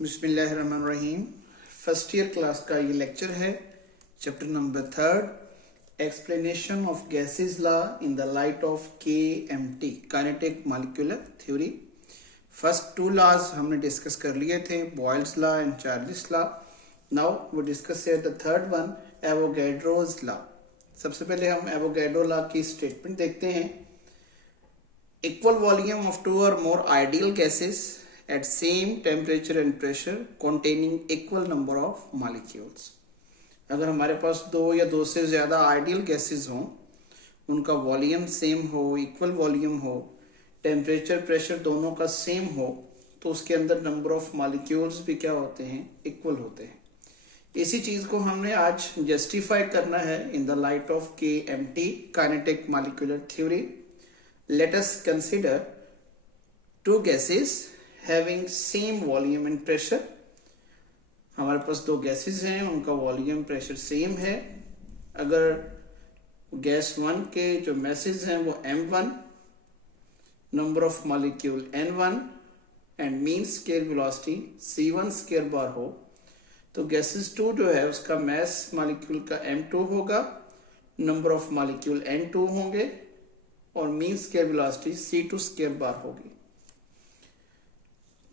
बिस्मिल्लाहिर्रहमानिर्रहीम। First year class का ये लेक्चर है, chapter number 3, explanation of gases law in the light of KMT, kinetic molecular theory. First two laws हमने discuss कर लिए थे, Boyle's law and Charles law. Now we discuss here the third one, Avogadro's law. सबसे पहले हम Avogadro law की statement देखते हैं। Equal volume of two or more ideal gases at same temperature and pressure containing equal number of molecules। अगर हमारे पास दो या दो से ज्यादा आइडियल गैसेस हों, उनका वॉल्यूम सेम हो, इक्वल वॉल्यूम हो, टेम्परेचर प्रेशर दोनों का सेम हो, तो उसके अंदर नंबर ऑफ मॉलिक्यूल्स भी क्या होते हैं, इक्वल होते हैं। इसी चीज को हमने आज जस्टिफाई करना है in the light of KMT, kinetic molecular theory. Let us consider two gases having same volume and pressure. हमारे पास दो गैसेस हैं, उनका वॉल्यूम प्रेशर सेम है। अगर गैस 1 के जो मैसेज हैं वो M1, number of molecule N1 and mean square velocity C1 square bar हो, तो गैसेस 2 जो है उसका मैस मॉलिक्यूल का M2 होगा, नंबर ऑफ मॉलिक्यूल N2 होंगे और mean square velocity C2 square bar होगी।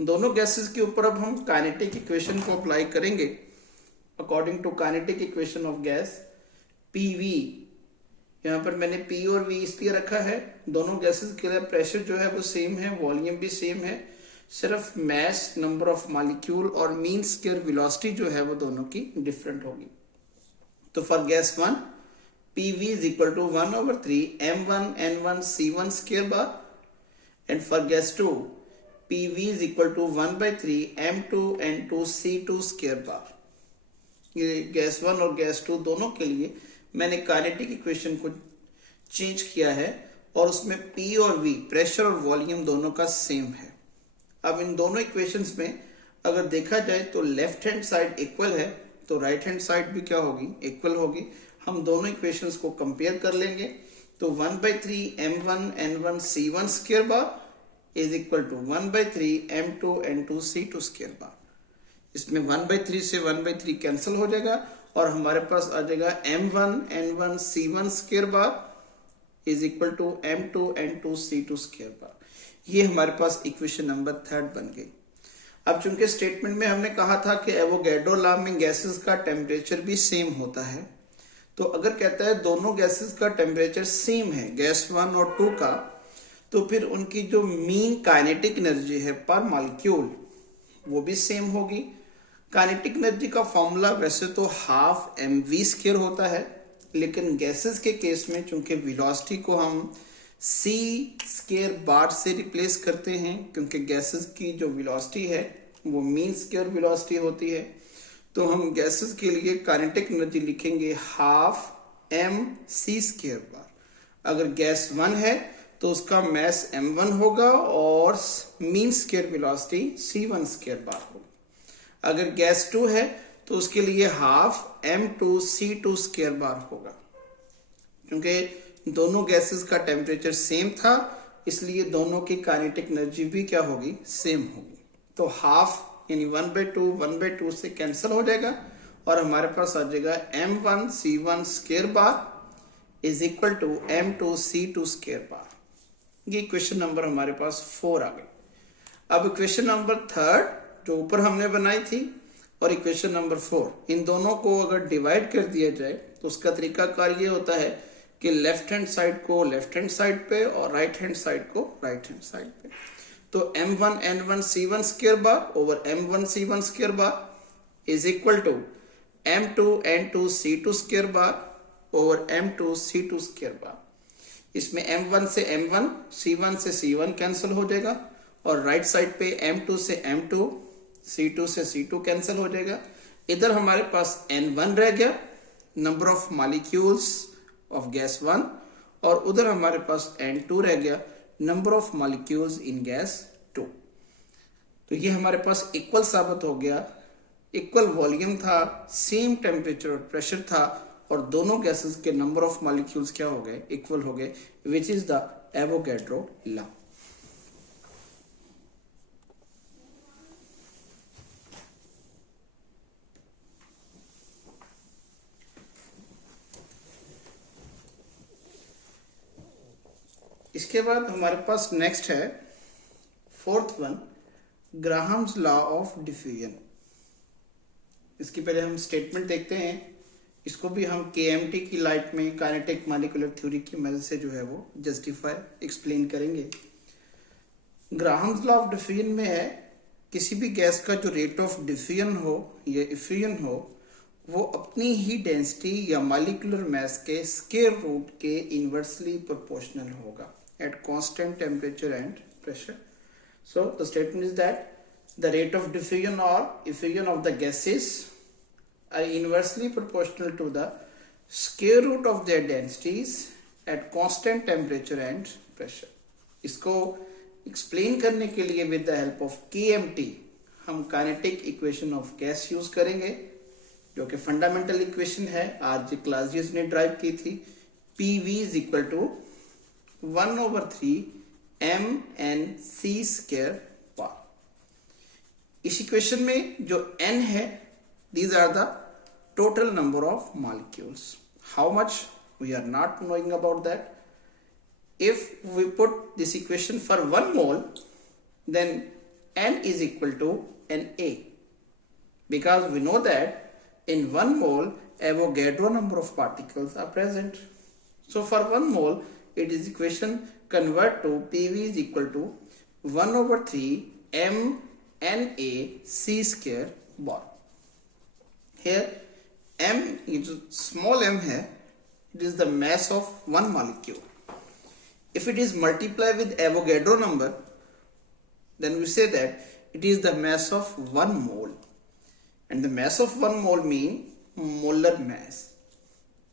दोनों गैसेस के ऊपर अब हम काइनेटिक इक्वेशन को अप्लाई करेंगे। According to kinetic equation of gas PV, यहाँ पर मैंने P और V इसलिए रखा है, दोनों गैसेस के लिए प्रेशर जो है वो सेम है, वॉल्यूम भी सेम है, सिर्फ मैस, नंबर ऑफ मॉलिक्यूल और मीन स्क्वायर वेलोसिटी जो है वो दोनों की डिफरेंट होगी। तो for gas 1 PV is equal to 1/3 M1 N1 C1 square bar and for gas 2 PV is equal to 1/3 M2 N2 C2 square bar. ये gas 1 और गैस 2 दोनों के लिए मैंने काइनेटिक इक्वेशन को चेंज किया है और उसमें P और V, प्रेशर और वॉल्यूम दोनों का सेम है। अब इन दोनों इक्वेशंस में अगर देखा जाए तो लेफ्ट हैंड साइड इक्वल है, तो राइट हैंड साइड भी क्या होगी, इक्वल होगी। हम दोनों इक्वेशंस को कंपेयर कर लेंगे, तो 1/3 M1 N1 C1 square bar is equal to 1/3 M2 N2 C2 square bar. इसमें 1/3 से 1/3 कैंसिल हो जाएगा और हमारे पास आ जाएगा M1 N1 C1 square bar is equal to M2 N2 C2 square bar. ये हमारे पास इक्वेशन नंबर 3 बन गई। अब चूंकि स्टेटमेंट में हमने कहा था कि एवोगैड्रो लॉ में गैसेस का टेम्परेचर भी सेम होता है, तो अगर कहता है दोनों गैसेस का टेम्परेचर सेम है, गैस 1 और 2 का, तो फिर उनकी जो मीन काइनेटिक एनर्जी है पर मॉलिक्यूल वो भी सेम होगी। काइनेटिक एनर्जी का फॉर्मूला वैसे तो हाफ mv स्क्वायर होता है, लेकिन गैसेस के केस में चूंकि वेलोसिटी को हम c स्क्वायर बार से रिप्लेस करते हैं, क्योंकि गैसेस की जो वेलोसिटी है वो मीन स्क्वायर वेलोसिटी होती है, तो हम गैसेस के लिए काइनेटिक एनर्जी लिखेंगे हाफ mc स्क्वायर बार। अगर गैस 1 है तो उसका मैस M1 होगा और mean square velocity C1 square बार होगी। अगर गैस 2 है तो उसके लिए हाफ M2 C2 स्क्वायर बार होगा। क्योंकि दोनों गैसेस का टेम्परेचर सेम था, इसलिए दोनों की काइनेटिक एनर्जी भी क्या होगी, सेम होगी। तो हाफ यानी 1/2 से कैंसिल हो जाएगा और हमारे पास आ जाएगा M1 C1 square bar is equal to M2 C2 square bar. ये क्वेश्चन नंबर हमारे पास 4 आ गई। अब क्वेश्चन नंबर 3 जो ऊपर हमने बनाई थी और इक्वेशन नंबर 4, इन दोनों को अगर डिवाइड कर दिया जाए तो उसका तरीकाकार ये होता है कि लेफ्ट हैंड साइड को लेफ्ट हैंड साइड पे और राइट हैंड साइड को राइट हैंड साइड पे। तो M1 N1 C1 square bar over M1 C1 square bar is equal to M2 N2 C2 square bar over M2 C2 square bar. इसमें M1 से M1, C1 से C1 cancel हो जाएगा और right side पे M2 से M2, C2 से C2 cancel हो जाएगा। इधर हमारे पास N1 रह गया, number of molecules of gas 1, और उधर हमारे पास N2 रह गया, number of molecules in gas 2। तो ये हमारे पास इक्वल साबित हो गया, इक्वल वॉल्यूम था, सेम टेम्परेचर और प्रेशर था और दोनों गैसेस के नंबर ऑफ मॉलिक्यूल्स क्या हो गए, इक्वल हो गए, which is the Avogadro law. इसके बाद हमारे पास नेक्स्ट है fourth one, Graham's law of diffusion. इसकी पहले हम स्टेटमेंट देखते हैं, इसको भी हम केएमटी की लाइट में काइनेटिक मॉलिक्यूलर थ्योरी की मदद से जो है वो जस्टिफाई एक्सप्लेन करेंगे। ग्राहम्स लॉ ऑफ डिफ्यूजन में है किसी भी गैस का जो रेट ऑफ डिफ्यूजन हो या इफ्यूजन हो वो अपनी ही डेंसिटी या मॉलिक्यूलर मास के स्क्वायर रूट के इनवर्सली प्रोपोर्शनल होगा at constant temperature and pressure. So the statement is that the rate of diffusion or effusion of the gases are inversely proportional to the square root of their densities at constant temperature and pressure। इसको explain करने के लिए with the help of KMT हम kinetic equation of gas use करेंगे, जो कि fundamental equation है, R J Clausius ने ड्राइव की थी। PV is equal to 1/3 mNc²। इस इक्वेशन में जो n है, these are the total number of molecules. How much? We are not knowing about that. If we put this equation for 1 mole, then n is equal to Na, because we know that in 1 mole Avogadro number of particles are present. So for 1 mole, it is equation convert to PV is equal to 1/3 mNac² bar. Here m is small m है, it is the mass of one molecule. If it is multiplied with Avogadro number, then we say that it is the mass of 1 mole, and the mass of 1 mole mean molar mass.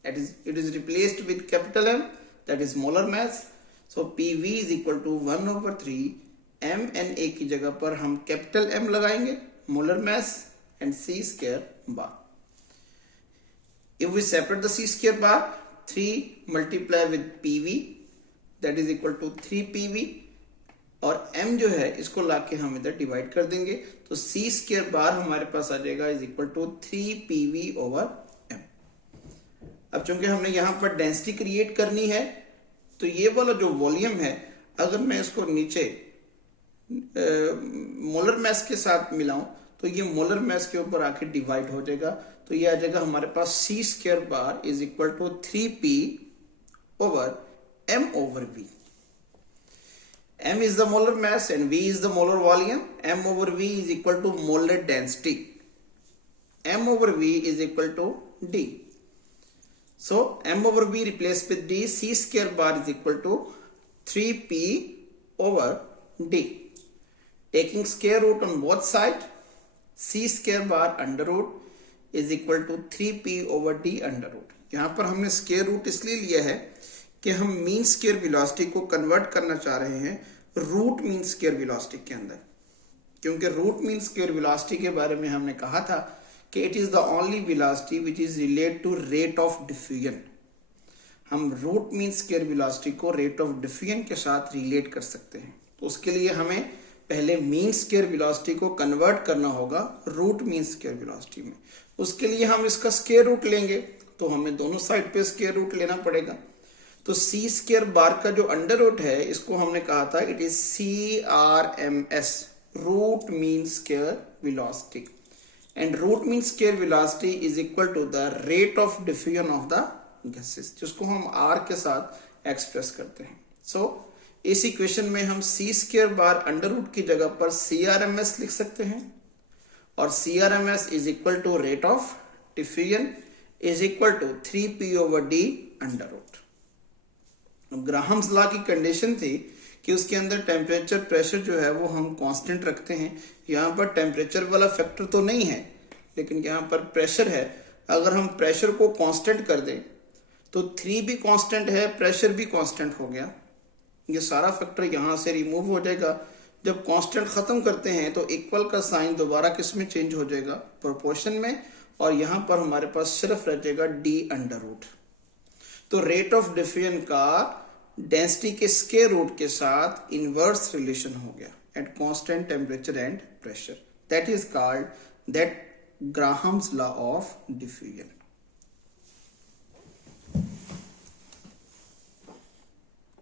It is replaced with capital M, that is molar mass. So PV is equal to 1/3 mNa की जगह पर हम capital M लगाएंगे, molar mass and C² bar. If we separate the C² bar, 3 multiply with PV, that is equal to 3 PV, और M जो है इसको लाके हम इधर डिवाइड कर देंगे, तो C² बार हमारे पास आ जाएगा इज इक्वल टू 3 PV/M। अब चूंकि हमने यहाँ पर डेंसिटी क्रिएट करनी है, तो ये वाला जो वॉल्यूम है, अगर मैं इसको नीचे मोलर मास के साथ मिलाऊं तो ये मोलर मास के ऊपर आके डिवाइड हो जाएगा, तो ये आ जाएगा हमारे पास C² bar is equal to 3P/M/V। M is the molar mass and V is the molar volume. M/V is equal to molar density. M/V is equal to D. So M/V replaced with D, C² bar is equal to 3P/D. Taking square root on both sides, C² bar under root is equal to 3P/D under root। यहाँ पर हमने square root इसलिए लिया है कि हम mean square velocity को convert करना चाह रहे हैं रूट मीन स्क्वायर वेलोसिटी के अंदर, क्योंकि रूट मीन स्क्वायर वेलोसिटी के बारे में हमने कहा था कि it is the only velocity which is related to rate of diffusion. हम रूट मीन स्क्वायर वेलोसिटी को रेट ऑफ डिफ्यूजन के साथ रिलेट कर सकते हैं, तो उसके लिए हमें पहले मीन स्क्वायर वेलोसिटी को कन्वर्ट करना होगा रूट मीन स्क्वायर वेलोसिटी में। उसके लिए हम इसका स्क्वायर रूट लेंगे, तो हमें दोनों साइड पे स्क्वायर रूट लेना पड़ेगा। तो C² बार का जो अंडर रूट है, इसको हमने कहा था it is CRMS, root mean square velocity, and root mean square velocity is equal to the rate of diffusion of the gases, जिसको हम R के साथ एक्सप्रेस करते हैं। सो इस इक्वेशन में हम C² बार अंडर रूट की जगह पर CRMS लिख सकते हैं, और CRMS is equal to rate of diffusion is equal to 3P/D under root. Graham's law की कंडीशन थी कि उसके अंदर टेम्परेचर प्रेशर जो है वो हम कांस्टेंट रखते हैं। यहाँ पर टेम्परेचर वाला फैक्टर तो नहीं है, लेकिन यहाँ पर प्रेशर है। अगर हम प्रेशर को कांस्टेंट कर दें तो 3 भी कांस्टेंट है, प्रेशर भी कांस्टेंट हो गया, ये सारा फैक्टर यहाँ से रिमूव हो जाएगा। जब कांस्टेंट खत्म करते हैं तो इक्वल का साइन दोबारा किस में चेंज हो जाएगा, प्रोपोर्शन में, और यहाँ पर हमारे पास सिर्फ रह जाएगा D अंडर रूट। तो रेट ऑफ डिफ्यूजन का डेंसिटी के स्क्वायर रूट के साथ इनवर्स रिलेशन हो गया at constant temperature and pressure. That is called that Graham's law of diffusion.